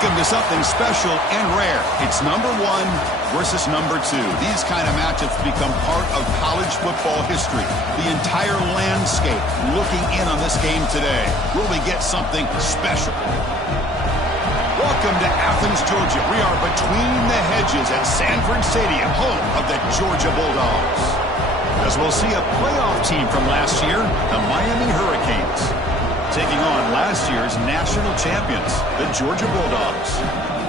Welcome to something special and rare. It's number 1 versus number 2. These kind of matchups become part of college football history. The entire landscape looking in on this game today. Will we get something special? Welcome to Athens, Georgia. We are between the hedges at Sanford Stadium, home of the Georgia Bulldogs. As we'll see a playoff team from last year, the Miami Hurricanes, taking on last year's national champions, the Georgia Bulldogs.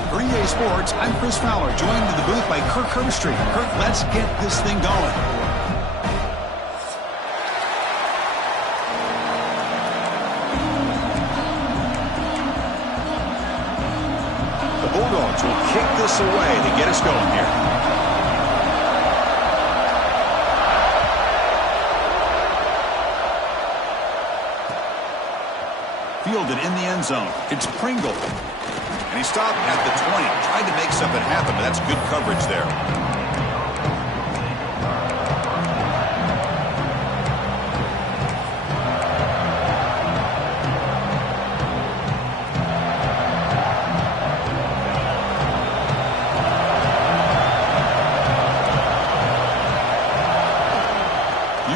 For EA Sports, I'm Chris Fowler, joined in the booth by Kirk Herbstreit. Kirk, let's get this thing going. The Bulldogs will kick this away to get us going here. Fielded in the end zone. It's Pringle. And he stopped at the 20. Tried to make something happen, but that's good coverage there.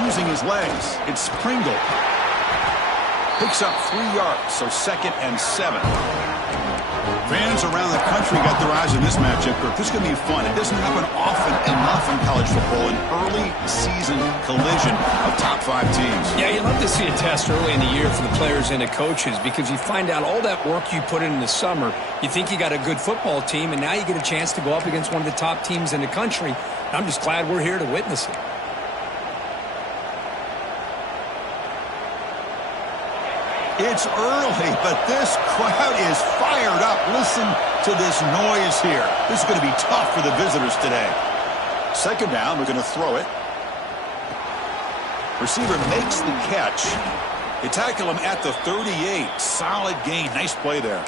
Using his legs, it's Pringle. Picks up 3 yards, so 2nd and 7. Fans around the country got their eyes on this matchup. This is going to be fun. It doesn't happen often enough in college football, an early season collision of top 5 teams. Yeah, you love to see a test early in the year for the players and the coaches because you find out all that work you put in the summer. You think you got a good football team, and now you get a chance to go up against one of the top teams in the country. I'm just glad we're here to witness it. It's early, but this crowd is fired up. Listen to this noise here. This is going to be tough for the visitors today. 2nd down, we're going to throw it. Receiver makes the catch. They tackle him at the 38. Solid gain. Nice play there.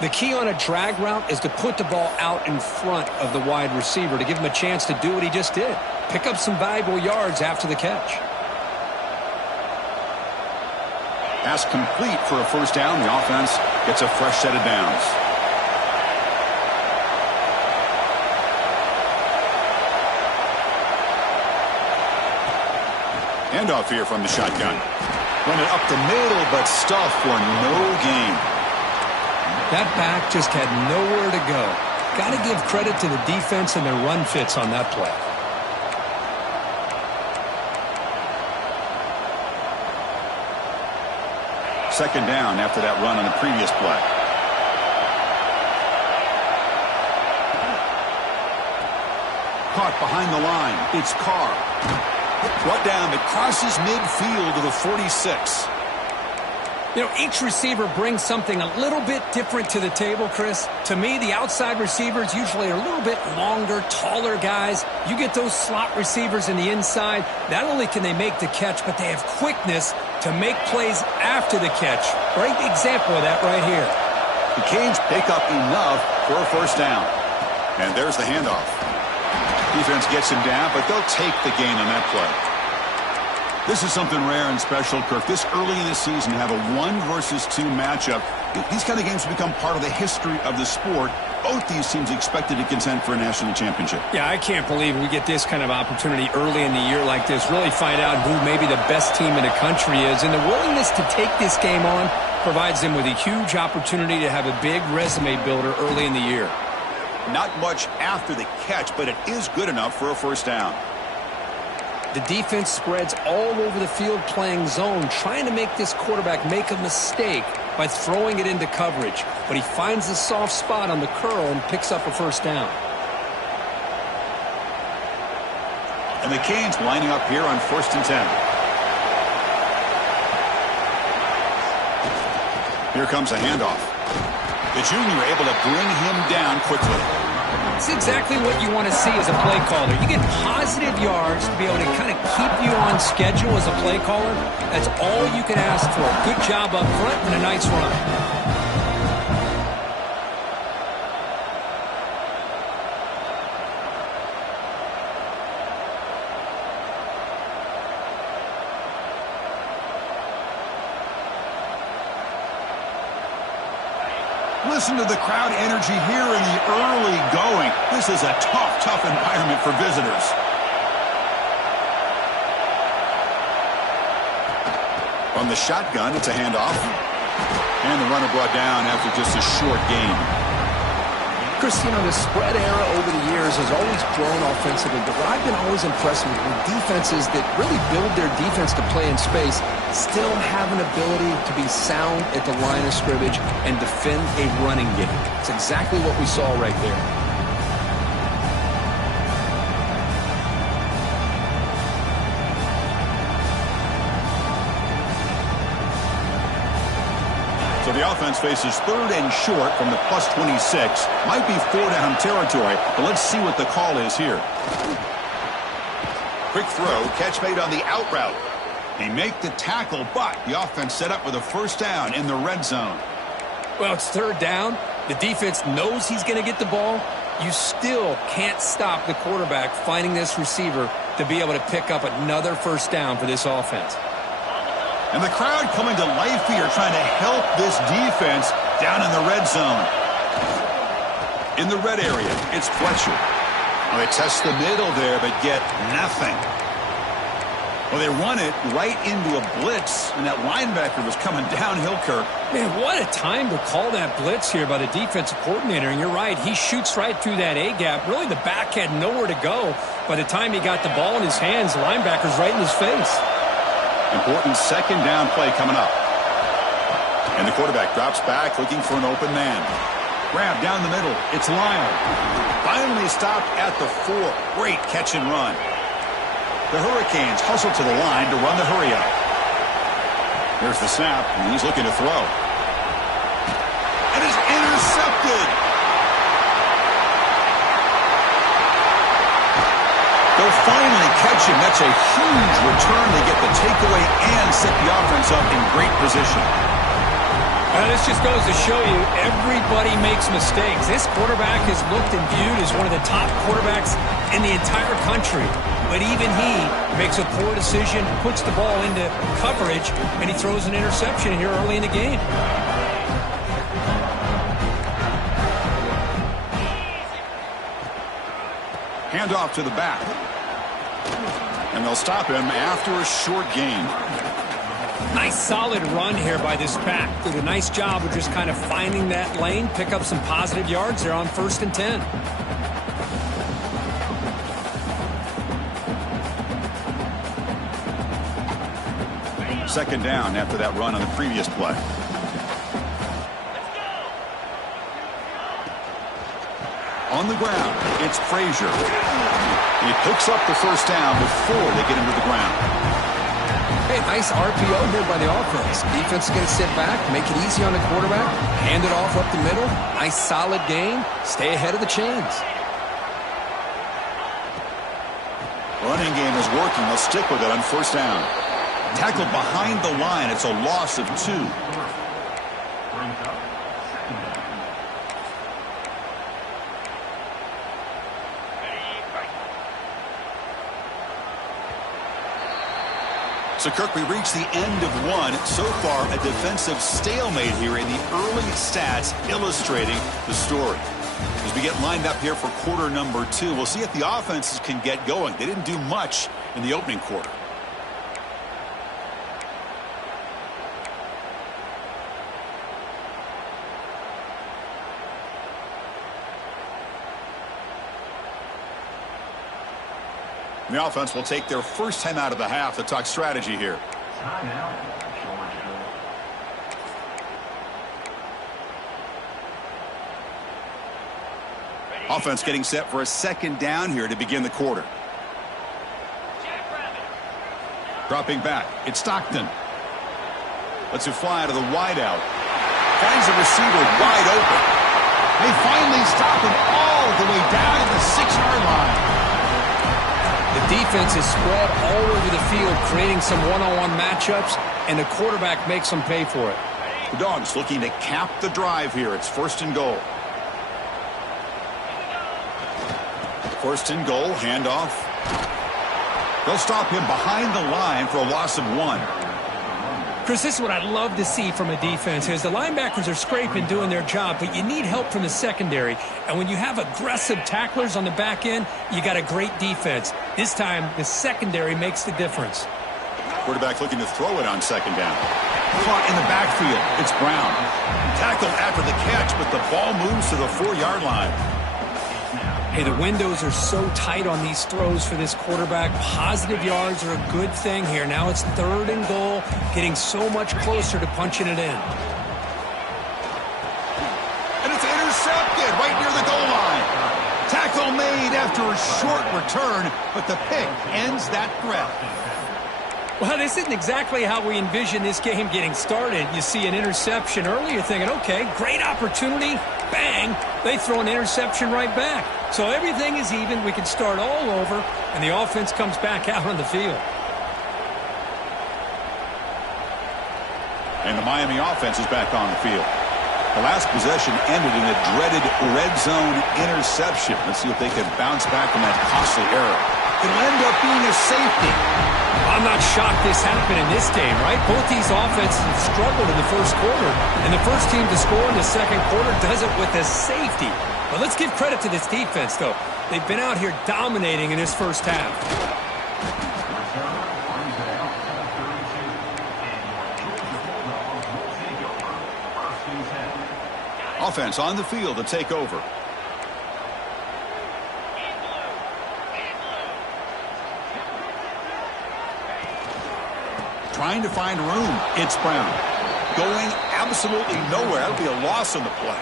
The key on a drag route is to put the ball out in front of the wide receiver to give him a chance to do what he just did. Pick up some valuable yards after the catch. Pass complete for a 1st down. The offense gets a fresh set of downs. Handoff here from the shotgun. Run it up the middle, but stuffed for no gain. That back just had nowhere to go. Got to give credit to the defense and their run fits on that play. Second down after that run on the previous play. Caught behind the line. It's Carr. Brought down. It crosses midfield to the 46. You know, each receiver brings something a little bit different to the table, Chris. To me, the outside receivers usually are a little bit longer, taller guys. You get those slot receivers in the inside. Not only can they make the catch, but they have quickness to make plays after the catch. Great example of that right here. The Canes pick up enough for a 1st down. And there's the handoff. Defense gets him down, but they'll take the gain on that play. This is something rare and special, Kirk. This early in the season, have a 1 versus 2 matchup. These kind of games become part of the history of the sport. Both these teams expected to contend for a national championship. Yeah, I can't believe we get this kind of opportunity early in the year like this. Really find out who maybe the best team in the country is. And the willingness to take this game on provides them with a huge opportunity to have a big resume builder early in the year. Not much after the catch, but it is good enough for a 1st down. The defense spreads all over the field playing zone, trying to make this quarterback make a mistake by throwing it into coverage. But he finds the soft spot on the curl and picks up a 1st down. And the Canes lining up here on 1st and 10. Here comes a handoff. The junior able to bring him down quickly. It's exactly what you want to see as a play caller. You get positive yards to be able to kind of keep you on schedule as a play caller. That's all you can ask for. Good job up front and a nice run. Listen to the crowd energy here in the early going. This is a tough environment for visitors. From the shotgun, it's a handoff. And the runner brought down after just a short gain. Chris, you know, the spread era over the years has always grown offensively, but what I've been always impressed with defenses that really build their defense to play in space still have an ability to be sound at the line of scrimmage and defend a running game. It's exactly what we saw right there. So the offense faces 3rd and short from the plus 26. Might be 4-down territory, but let's see what the call is here. Quick throw, catch made on the out route. They make the tackle, but the offense set up with a 1st down in the red zone. Well, it's 3rd down. The defense knows he's going to get the ball. You still can't stop the quarterback finding this receiver to be able to pick up another 1st down for this offense. And the crowd coming to life here, trying to help this defense down in the red zone. In the red area, it's Fletcher. Well, they test the middle there, but get nothing. Well, they run it right into a blitz, and that linebacker was coming downhill, Kirk. Man, what a time to call that blitz here by the defensive coordinator. And you're right, he shoots right through that A-gap. Really, the back had nowhere to go. By the time he got the ball in his hands, the linebacker's right in his face. Important 2nd down play coming up. And the quarterback drops back looking for an open man. Grab down the middle. It's Lyle. Finally stopped at the 4. Great catch and run. The Hurricanes hustle to the line to run the hurry up. Here's the snap, and he's looking to throw. And it's intercepted. They'll finally catch him. That's a huge return. They get the takeaway and set the offense up in great position. This just goes to show you everybody makes mistakes. This quarterback is looked and viewed as one of the top quarterbacks in the entire country. But even he makes a poor decision, puts the ball into coverage, and he throws an interception here early in the game. Handoff to the back. And they'll stop him after a short gain. Nice solid run here by this back. Did a nice job of just kind of finding that lane, pick up some positive yards there on 1st and 10. Second down after that run on the previous play. On the ground, it's Frazier. He picks up the 1st down before they get him to the ground. Hey, nice RPO here by the offense. Defense is going to sit back, make it easy on the quarterback, hand it off up the middle. Nice solid gain. Stay ahead of the chains. Running game is working. They'll stick with it on 1st down. Tackled behind the line. It's a loss of 2. So, Kirk, we reach the end of 1. So far, a defensive stalemate here in the early stats illustrating the story. As we get lined up here for quarter number 2, we'll see if the offenses can get going. They didn't do much in the opening quarter. The offense will take their first time out of the half to talk strategy here. Offense getting set for a 2nd down here to begin the quarter. Dropping back, it's Stockton. Lets it fly out of the wideout. Finds a receiver wide open. They finally stop him all the way down at the 6-yard line. The defense is spread all over the field, creating some one-on-one matchups, and the quarterback makes them pay for it. The Dogs looking to cap the drive here. It's 1st and goal. 1st and goal, handoff. They'll stop him behind the line for a loss of 1. Chris, this is what I love to see from a defense is the linebackers are scraping, doing their job, but you need help from the secondary. And when you have aggressive tacklers on the back end, you got a great defense. This time, the secondary makes the difference. Quarterback looking to throw it on second down. Caught in the backfield. It's Brown. Tackled after the catch, but the ball moves to the 4-yard line. Hey, the windows are so tight on these throws for this quarterback. Positive yards are a good thing here. Now it's 3rd and goal, getting so much closer to punching it in. And it's intercepted right near the goal line. Tackle made after a short return, but the pick ends that threat. Well, this isn't exactly how we envision this game getting started. You see an interception early, you're thinking, okay, great opportunity. Bang, they throw an interception right back. So everything is even. We can start all over, and the offense comes back out on the field. And the Miami offense is back on the field. The last possession ended in a dreaded red zone interception. Let's see if they can bounce back from that costly error. It'll end up being a safety. I'm not shocked this happened in this game, right? Both these offenses have struggled in the first quarter, and the first team to score in the second quarter does it with a safety. But let's give credit to this defense, though. They've been out here dominating in this first half. Offense on the field to take over. Trying to find room. It's Brown. Going absolutely nowhere. That would be a loss on the play.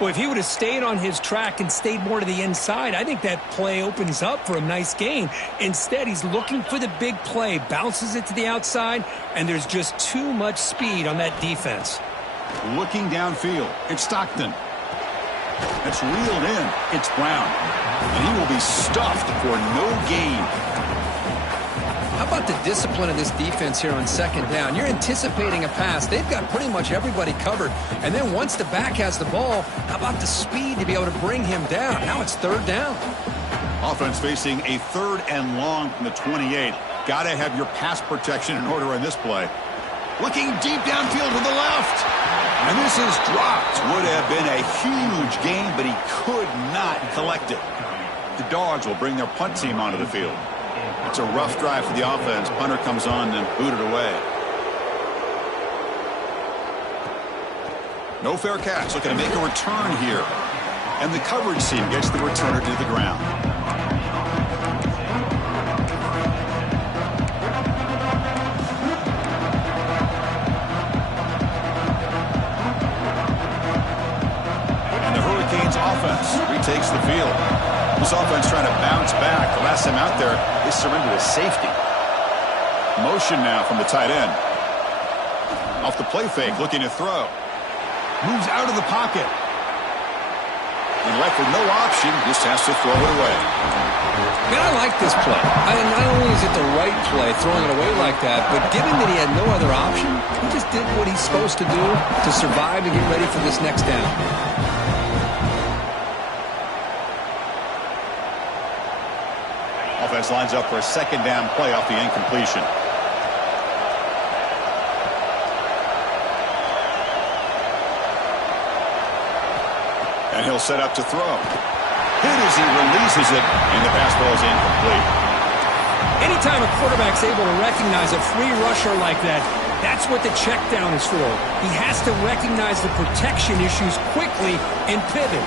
Well, if he would have stayed on his track and stayed more to the inside, I think that play opens up for a nice gain. Instead, he's looking for the big play, bounces it to the outside, and there's just too much speed on that defense. Looking downfield. It's Stockton. That's reeled in. It's Brown. And he will be stuffed for no gain. How about the discipline of this defense here on second down? You're anticipating a pass. They've got pretty much everybody covered. And then once the back has the ball, how about the speed to be able to bring him down? Now it's 3rd down. Offense facing a 3rd and long from the 28. Got to have your pass protection in order in this play. Looking deep downfield to the left. And this is dropped. Would have been a huge gain, but he could not collect it. The Dogs will bring their punt team onto the field. It's a rough drive for the offense. Punter comes on and booted away. No fair catch. Looking to make a return here. And the coverage team gets the returner to the ground. And the Hurricanes offense retakes the field. This offense trying to bounce back. The last time out there, they surrendered a safety. Motion now from the tight end. Off the play fake, looking to throw. Moves out of the pocket. And left with no option, just has to throw it away. Man, I like this play. Not only is it the right play, throwing it away like that, but given that he had no other option, he just did what he's supposed to do to survive and get ready for this next down. Offense lines up for a second down play off the incompletion. And he'll set up to throw. Hit as he releases it, and the pass ball is incomplete. Anytime a quarterback's able to recognize a free rusher like that, that's what the check down is for. He has to recognize the protection issues quickly and pivot.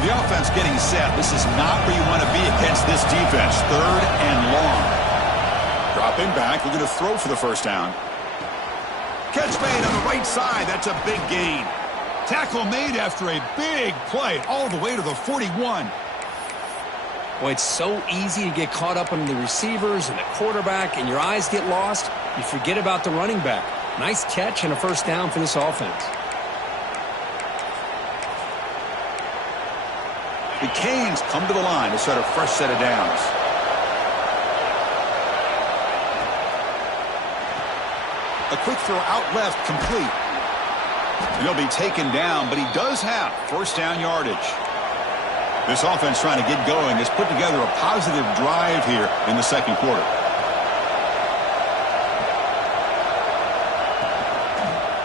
The offense getting set. This is not where you want to be against this defense. 3rd and long. Dropping back, looking to throw for the first down. Catch made on the right side. That's a big gain. Tackle made after a big play all the way to the 41. Well, it's so easy to get caught up on the receivers and the quarterback, and your eyes get lost. You forget about the running back. Nice catch and a first down for this offense. The Canes come to the line to start a fresh set of downs. A quick throw out left, complete. And he'll be taken down, but he does have first down yardage. This offense trying to get going has put together a positive drive here in the second quarter.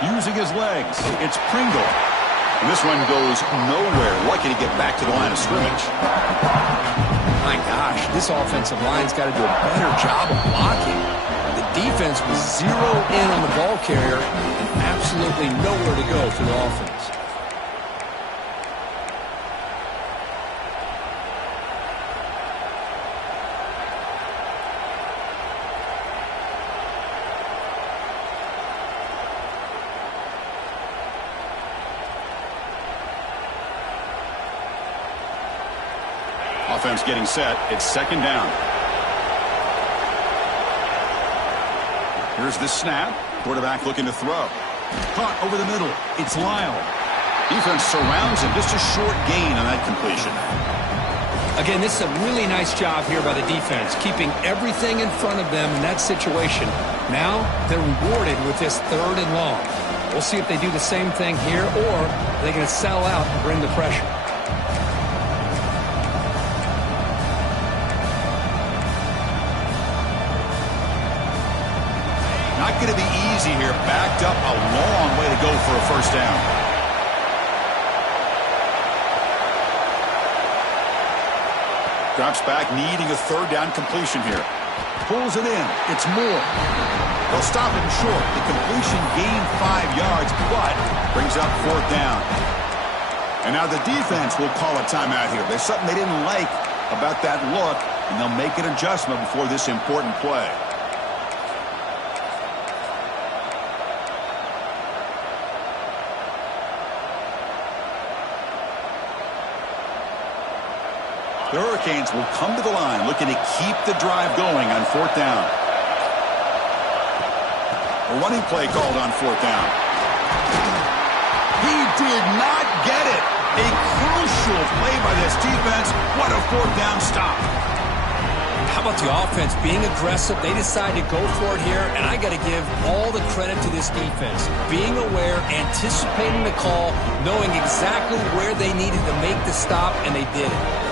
Using his legs, it's Pringle. And this one goes nowhere. Lucky to get back to the line of scrimmage. My gosh, this offensive line's got to do a better job of blocking. The defense was zeroed in on the ball carrier and absolutely nowhere to go for the offense. Offense getting set. It's second down. Here's the snap. Quarterback looking to throw. Caught over the middle. It's Lyle. Defense surrounds him. Just a short gain on that completion. Again, this is a really nice job here by the defense, keeping everything in front of them in that situation. Now they're rewarded with this 3rd and long. We'll see if they do the same thing here, or they're going to sell out and bring the pressure. Not going to be easy here. Backed up a long way to go for a first down. Drops back, needing a 3rd down completion here. Pulls it in. It's Moore. They'll stop him short. The completion gained 5 yards, but brings up 4th down. And now the defense will call a timeout here. There's something they didn't like about that look, and they'll make an adjustment before this important play. The Hurricanes will come to the line looking to keep the drive going on 4th down. A running play called on 4th down. He did not get it. A crucial play by this defense. What a 4th down stop. How about the offense being aggressive? They decide to go for it here, and I got to give all the credit to this defense. Being aware, anticipating the call, knowing exactly where they needed to make the stop, and they did it.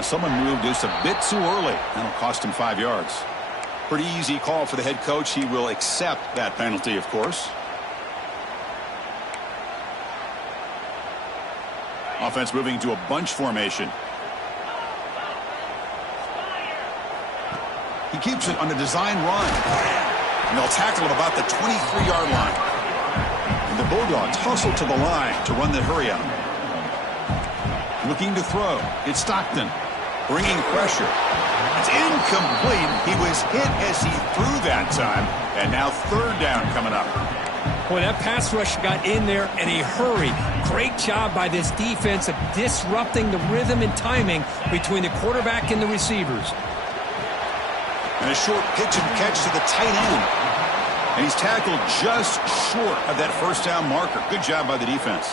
Someone moved just a bit too early. That'll cost him 5 yards. Pretty easy call for the head coach. He will accept that penalty, of course. Offense moving to a bunch formation. He keeps it on a design run. And they'll tackle him about the 23-yard line. And the Bulldogs hustle to the line to run the hurry out. Looking to throw. It's Stockton. Bringing pressure. It's incomplete. He was hit as he threw that time. And now 3rd down coming up. Boy, that pass rush got in there in a hurry. Great job by this defense of disrupting the rhythm and timing between the quarterback and the receivers. And a short pitch and catch to the tight end. And he's tackled just short of that 1st down marker. Good job by the defense.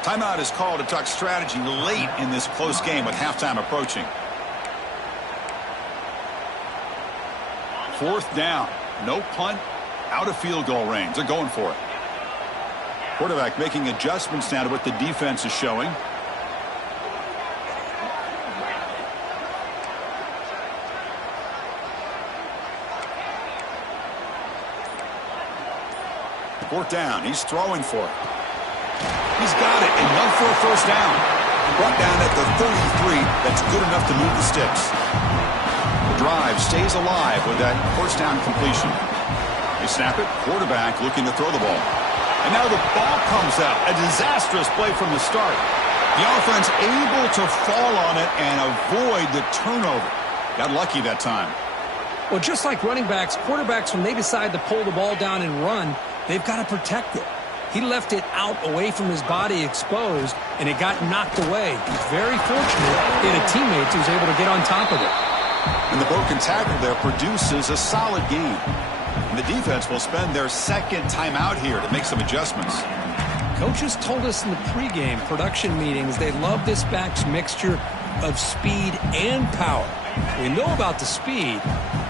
Timeout is called to talk strategy late in this close game with halftime approaching. 4th down. No punt. Out of field goal range. They're going for it. Quarterback making adjustments now to what the defense is showing. Fourth down. He's throwing for it. He's got it, enough for a first down. Brought down at the 33. That's good enough to move the sticks. The drive stays alive with that first down completion. They snap it. Quarterback looking to throw the ball. And now the ball comes out. A disastrous play from the start. The offense able to fall on it and avoid the turnover. Got lucky that time. Well, just like running backs, quarterbacks, when they decide to pull the ball down and run, they've got to protect it. He left it out away from his body exposed, and it got knocked away. He's very fortunate he had a teammate who was able to get on top of it. And the broken tackle there produces a solid game. And the defense will spend their 2nd timeout here to make some adjustments. Coaches told us in the pregame production meetings they love this back's mixture of speed and power. We know about the speed,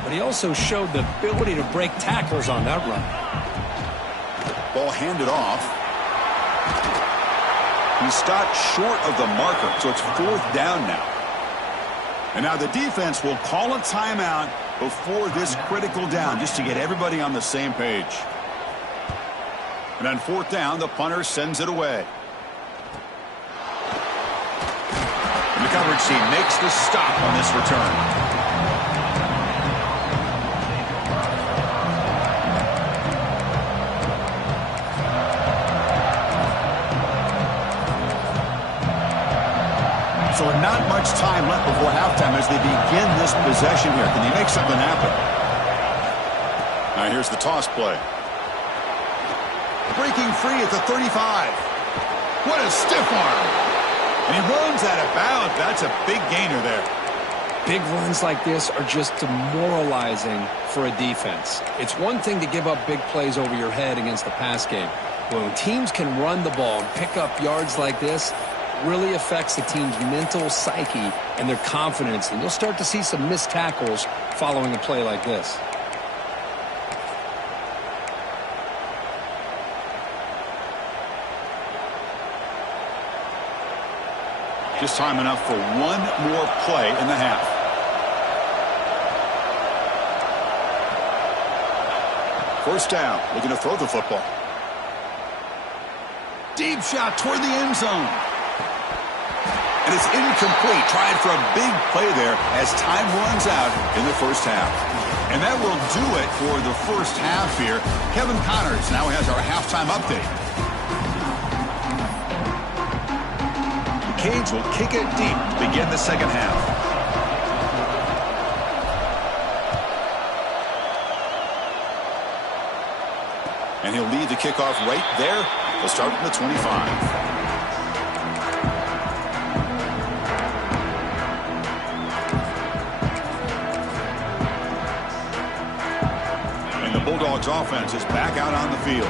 but but he also showed the ability to break tackles on that run. Ball handed off. He stopped short of the marker, so it's 4th down now. And now the defense will call a timeout before this critical down, just to get everybody on the same page. And on 4th down, the punter sends it away. And the coverage team makes the stop on this return. So not much time left before halftime as they begin this possession here. Can they make something happen? All right, here's the toss play. Breaking free at the 35. What a stiff arm. And he runs out of bounds. That's a big gainer there. Big runs like this are just demoralizing for a defense. It's one thing to give up big plays over your head against the pass game. But when teams can run the ball and pick up yards like this, really affects the team's mental psyche and their confidence, and you'll start to see some missed tackles following a play like this. Just time enough for one more play in the half. First down, looking to throw the football. Deep shot toward the end zone. And it's incomplete. Tried for a big play there as time runs out in the first half. And that will do it for the first half here. Kevin Connors now has our halftime update. The Canes will kick it deep to begin the second half. And he'll lead the kickoff right there. He'll start from the 25. Bulldogs offense is back out on the field.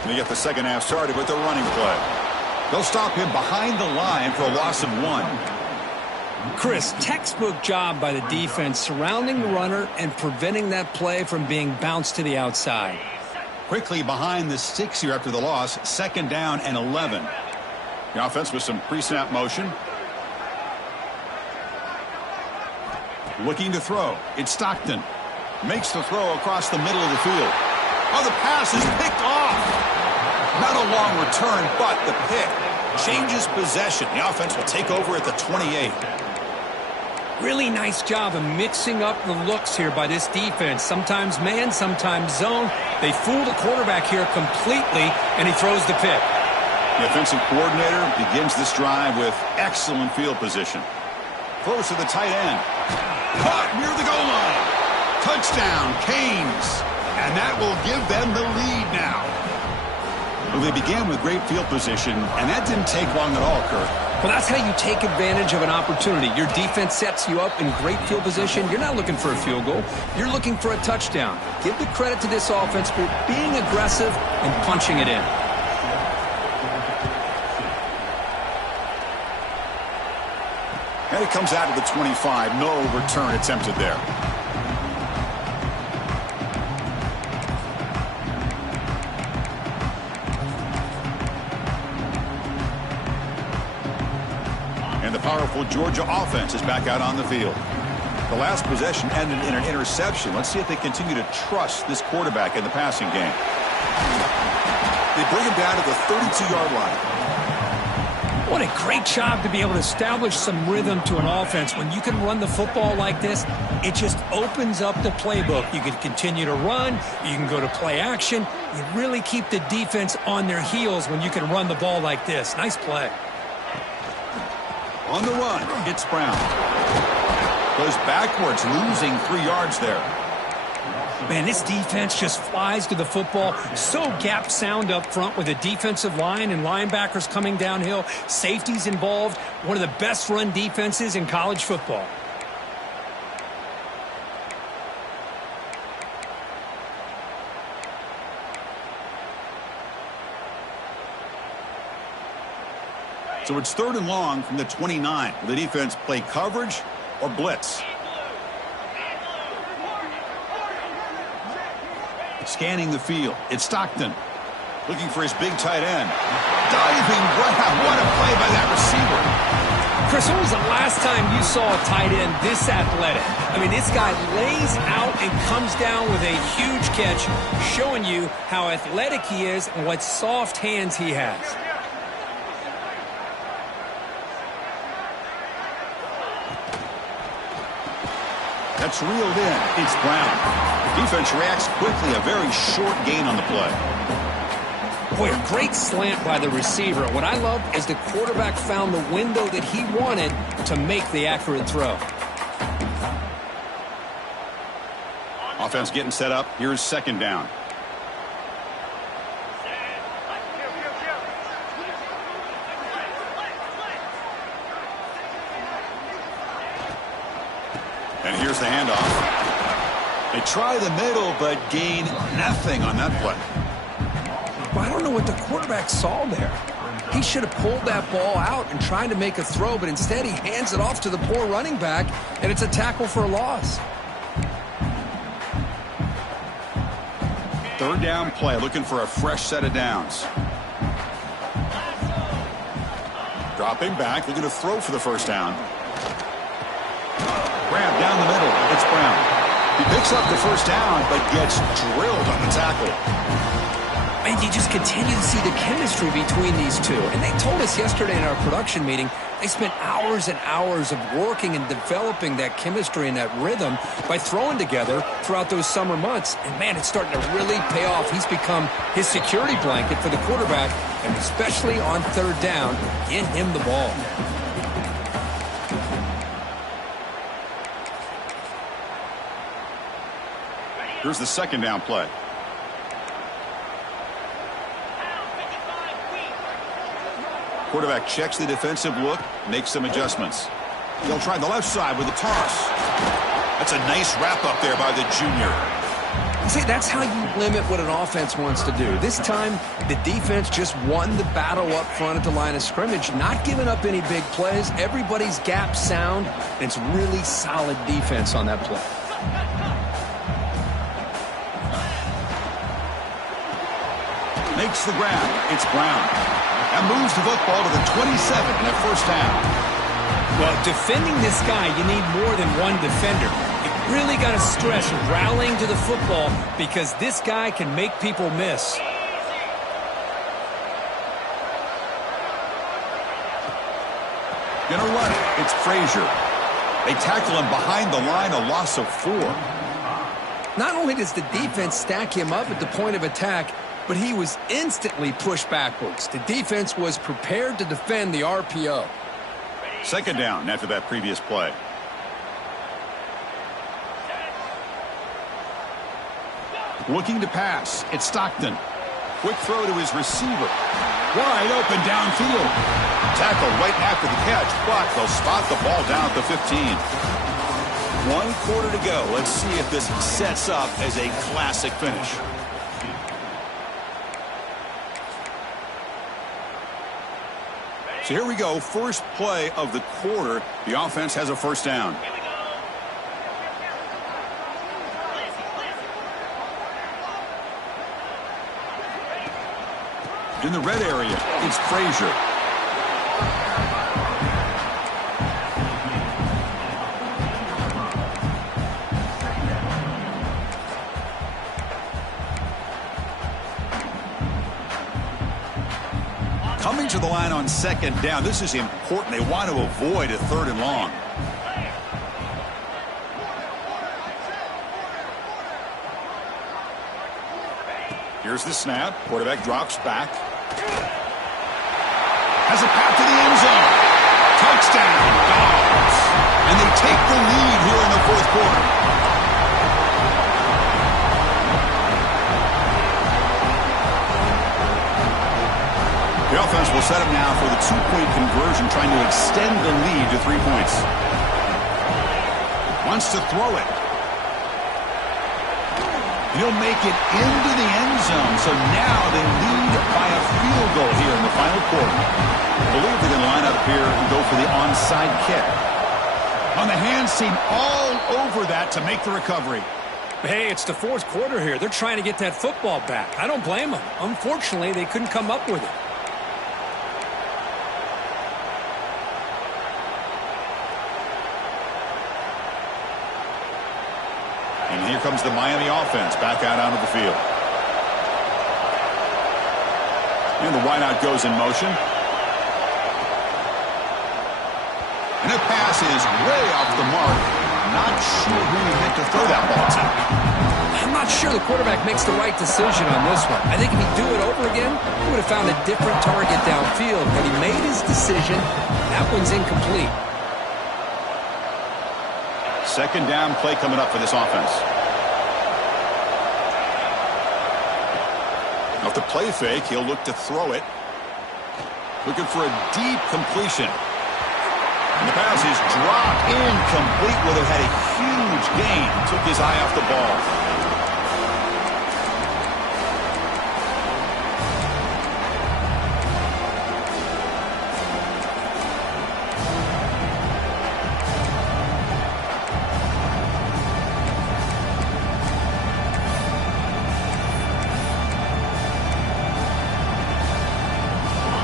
And they get the second half started with the running play. They'll stop him behind the line for a loss of 1. Chris, textbook job by the defense surrounding the runner and preventing that play from being bounced to the outside. Quickly behind the sticks here after the loss. 2nd down and 11. The offense with some pre-snap motion. Looking to throw. It's Stockton. Makes the throw across the middle of the field. Oh, the pass is picked off. Not a long return, but the pick changes possession. The offense will take over at the 28. Really nice job of mixing up the looks here by this defense. Sometimes man, sometimes zone. They fool the quarterback here completely, and he throws the pick. The offensive coordinator begins this drive with excellent field position. Throws to the tight end. Caught near the goal line. Touchdown, Canes. And that will give them the lead now. Well, they began with great field position, and that didn't take long at all, Kurt. Well, that's how you take advantage of an opportunity. Your defense sets you up in great field position. You're not looking for a field goal. You're looking for a touchdown. Give the credit to this offense for being aggressive and punching it in. And it comes out of the 25. No return attempted there. And the powerful Georgia offense is back out on the field. The last possession ended in an interception. Let's see if they continue to trust this quarterback in the passing game. They bring him down to the 32-yard line. What a great job to be able to establish some rhythm to an offense. When you can run the football like this, it just opens up the playbook. You can continue to run. You can go to play action. You really keep the defense on their heels when you can run the ball like this. Nice play. On the run, it's Brown. Goes backwards, losing 3 yards there. Man, this defense just flies to the football. So gap sound up front with a defensive line and linebackers coming downhill. Safeties involved. One of the best run defenses in college football. So it's 3rd and long from the 29. Will the defense play coverage or blitz? Scanning the field. It's Stockton. Looking for his big tight end. Diving right. What a play by that receiver. Chris, when was the last time you saw a tight end this athletic? I mean, this guy lays out and comes down with a huge catch, showing you how athletic he is and what soft hands he has. That's reeled in. It's Brown. Defense reacts quickly. A very short gain on the play. Boy, a great slant by the receiver. What I love is the quarterback found the window that he wanted to make the accurate throw. Offense getting set up. Here's 2nd down. And here's the handoff. They try the middle, but gain nothing on that play. Well, I don't know what the quarterback saw there. He should have pulled that ball out and tried to make a throw, but instead he hands it off to the poor running back, and it's a tackle for a loss. 3rd down play, looking for a fresh set of downs. Dropping back, looking to throw for the 1st down. Grab down the middle. It's Brown. He picks up the 1st down, but gets drilled on the tackle. And you just continue to see the chemistry between these two. And they told us yesterday in our production meeting, they spent hours and hours of working and developing that chemistry and that rhythm by throwing together throughout those summer months. And, man, it's starting to really pay off. He's become his security blanket for the quarterback, and especially on 3rd down, get him the ball. Here's the 2nd down play. Quarterback checks the defensive look, makes some adjustments. He'll try the left side with a toss. That's a nice wrap up there by the junior. See, that's how you limit what an offense wants to do. This time, the defense just won the battle up front at the line of scrimmage, not giving up any big plays. Everybody's gap sound, and it's really solid defense on that play. Makes the grab. It's Brown. And moves the football to the 27 and a 1st down. Well, defending this guy, you need more than one defender. You really got to stress rallying to the football because this guy can make people miss. Gonna run it. It's Frazier. They tackle him behind the line, a loss of 4. Not only does the defense stack him up at the point of attack, but he was instantly pushed backwards. The defense was prepared to defend the RPO. 2nd down after that previous play. Looking to pass. It's Stockton. Quick throw to his receiver. Wide open downfield. Tackle right after the catch, but they'll spot the ball down at the 15. 1 quarter to go. Let's see if this sets up as a classic finish. So here we go, first play of the quarter. The offense has a 1st down. In the red area, it's Frazier. Coming to the line on 2nd down. This is important. They want to avoid a 3rd and long. Here's the snap. Quarterback drops back. Has a path to the end zone. Touchdown, Dogs. And they take the lead here in the 4th quarter. The offense will set up now for the 2-point conversion, trying to extend the lead to 3 points. Wants to throw it. He'll make it into the end zone. So now they lead by a field goal here in the final quarter. I believe they're going to line up here and go for the onside kick. On the hands team all over that to make the recovery. Hey, it's the fourth quarter here. They're trying to get that football back. I don't blame them. Unfortunately, they couldn't come up with it. And here comes the Miami offense back out onto the field. And the wideout goes in motion. And the pass is way off the mark. Not sure who he meant to throw that ball to. I'm not sure the quarterback makes the right decision on this one. I think if he'd do it over again, he would have found a different target downfield. But he made his decision. That one's incomplete. Second down play coming up for this offense. Off the play fake, he'll look to throw it. Looking for a deep completion. And the pass is dropped incomplete. Would have had a huge gain. Took his eye off the ball.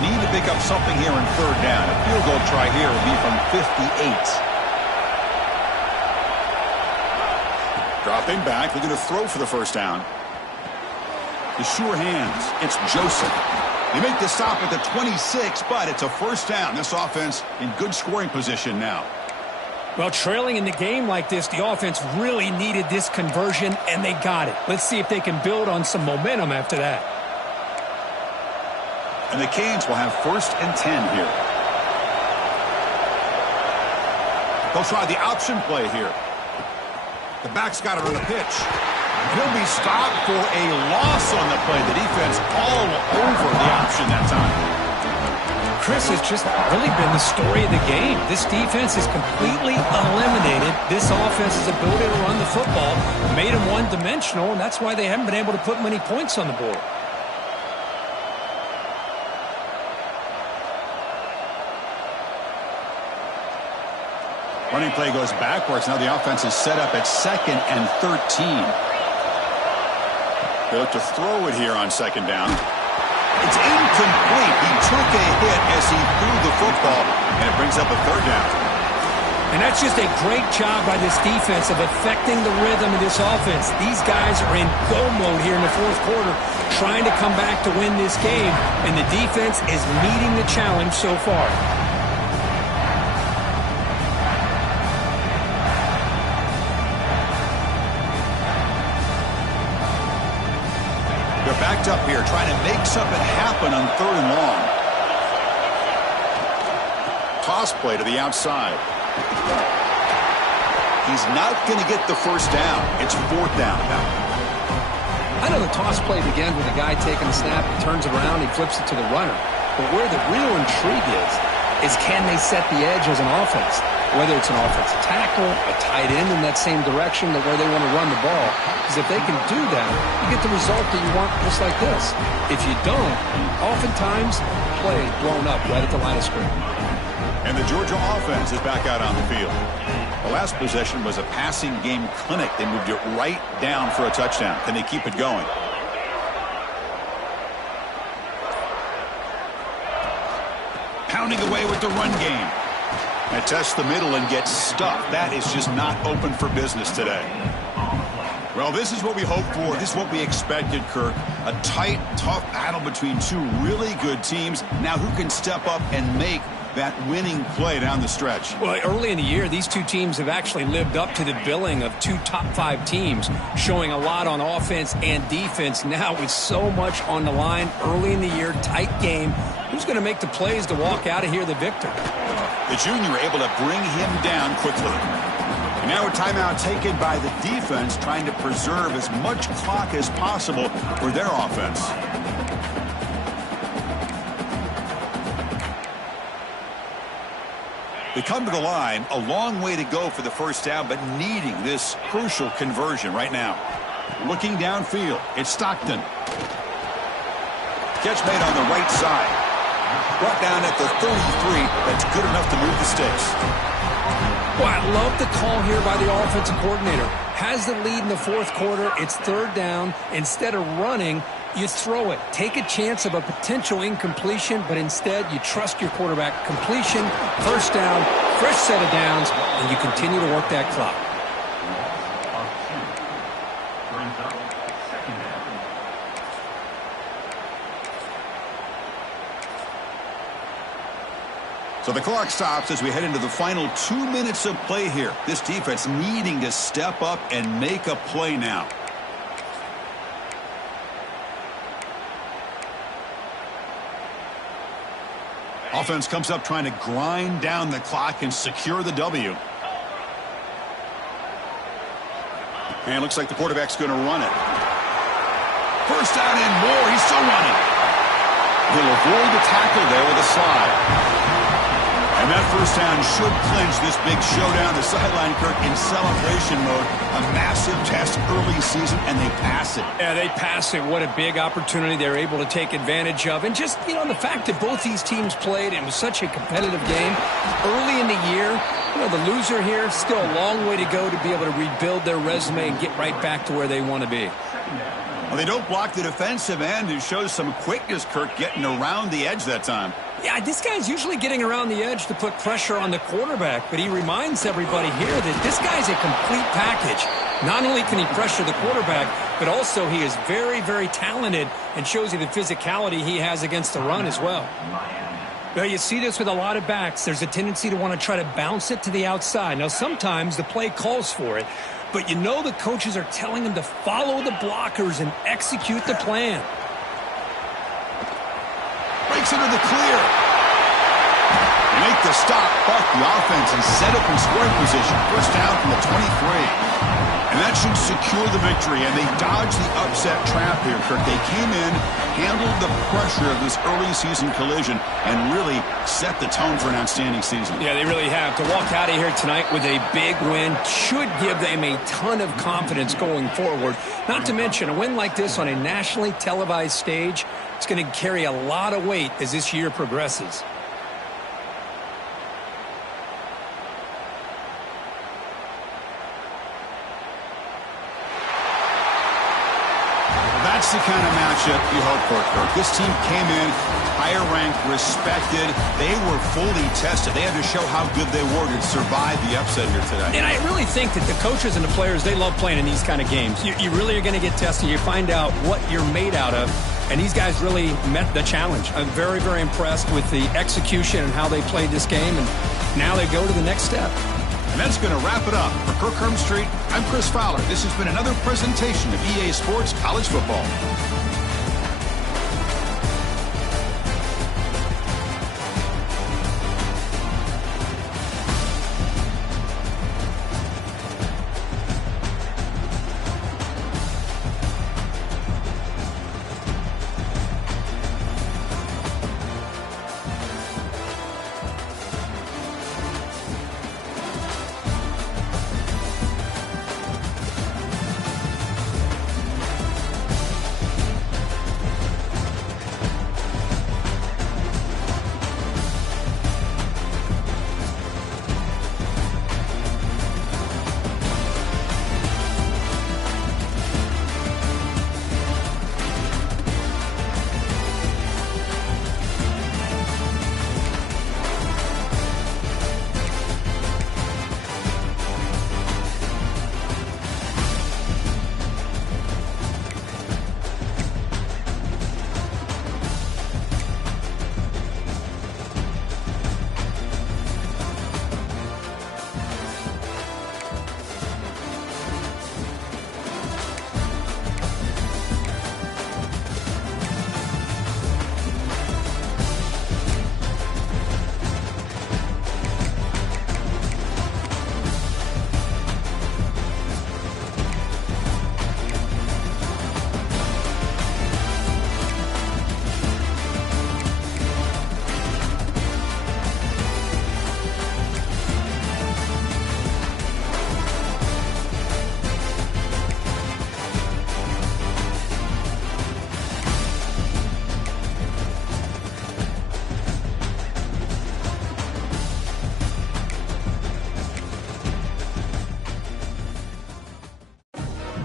Need to pick up something here in third down. A field goal try here will be from 58. Dropping back, looking to throw for the first down. The sure hands. It's Joseph. They make the stop at the 26, but it's a first down. This offense in good scoring position now. Well, trailing in the game like this, the offense really needed this conversion, and they got it. Let's see if they can build on some momentum after that. And the Canes will have 1st and 10 here. They'll try the option play here. The back's got it on the pitch. He'll be stopped for a loss on the play. The defense all over the option that time. Chris, has just really been the story of the game. This defense is completely eliminated this offense's ability to run the football. Made them one-dimensional, and that's why they haven't been able to put many points on the board. Running play goes backwards. Now the offense is set up at 2nd and 13. They look to throw it here on 2nd down. It's incomplete. He took a hit as he threw the football, and it brings up a 3rd down. And that's just a great job by this defense of affecting the rhythm of this offense. These guys are in go mode here in the fourth quarter, trying to come back to win this game, and the defense is meeting the challenge so far. They're backed up here, trying to make something happen on 3rd and long. Toss play to the outside. He's not going to get the first down. It's 4th down now. I know the toss play begins with a guy taking the snap, he turns around, he flips it to the runner. But where the real intrigue is can they set the edge as an offense? Whether it's an offensive tackle, a tight end in that same direction, where they want to run the ball. Because if they can do that, you get the result that you want just like this. If you don't, oftentimes, play blown up right at the line of scrimmage. And the Georgia offense is back out on the field. The last possession was a passing game clinic. They moved it right down for a touchdown. Can they keep it going? Pounding away with the run game. They test the middle and get stuffed. That is just not open for business today. Well, this is what we hoped for. This is what we expected, Kirk. A tight, tough battle between two really good teams. Now, who can step up and make that winning play down the stretch? Well, early in the year, these two teams have actually lived up to the billing of two top-5 teams, showing a lot on offense and defense. Now, with so much on the line early in the year, tight game, who's going to make the plays to walk out of here the victor? The junior able to bring him down quickly. And now a timeout taken by the defense, trying to preserve as much clock as possible for their offense. They come to the line, a long way to go for the first down, but needing this crucial conversion right now. Looking downfield, it's Stockton. Catch made on the right side. Brought down at the 33. That's good enough to move the sticks. Well, I love the call here by the offensive coordinator. Has the lead in the fourth quarter. It's third down. Instead of running, you throw it. Take a chance of a potential incompletion, but instead you trust your quarterback. Completion, first down, fresh set of downs, and you continue to work that clock. So the clock stops as we head into the final 2 minutes of play here. This defense needing to step up and make a play now. Offense comes up trying to grind down the clock and secure the W. And it looks like the quarterback's going to run it. First down and more. He's still running. He'll avoid the tackle there with a slide. And that first down should clinch this big showdown. The sideline, Kirk, in celebration mode. A massive test early season, and they pass it. Yeah, they pass it. What a big opportunity they're able to take advantage of. And just, you know, the fact that both these teams played, it was such a competitive game. Early in the year, you know, the loser here, still a long way to go to be able to rebuild their resume and get right back to where they want to be. Well, they don't block the defensive end, who shows some quickness, Kirk, getting around the edge that time. Yeah, this guy's usually getting around the edge to put pressure on the quarterback, but he reminds everybody here that this guy's a complete package. Not only can he pressure the quarterback, but also he is very, very talented and shows you the physicality he has against the run as well. Well, you see this with a lot of backs. There's a tendency to want to try to bounce it to the outside. Now, sometimes the play calls for it, but you know the coaches are telling them to follow the blockers and execute the plan. Breaks into the clear. Make the stop, buck the offense, and set up in scoring position. First down from the 23. And that should secure the victory, and they dodged the upset trap here, Kirk. They came in, handled the pressure of this early season collision, and really set the tone for an outstanding season. Yeah, they really have. To walk out of here tonight with a big win should give them a ton of confidence going forward. Not to mention, a win like this on a nationally televised stage, it's going to carry a lot of weight as this year progresses. That's the kind of matchup you hope for, Kirk. This team came in, higher ranked, respected. They were fully tested. They had to show how good they were to survive the upset here today. And I really think that the coaches and the players, they love playing in these kind of games. You really are going to get tested. You find out what you're made out of. And these guys really met the challenge. I'm very, very impressed with the execution and how they played this game. And now they go to the next step. And that's going to wrap it up. For Kirk Street, I'm Chris Fowler. This has been another presentation of EA Sports College Football.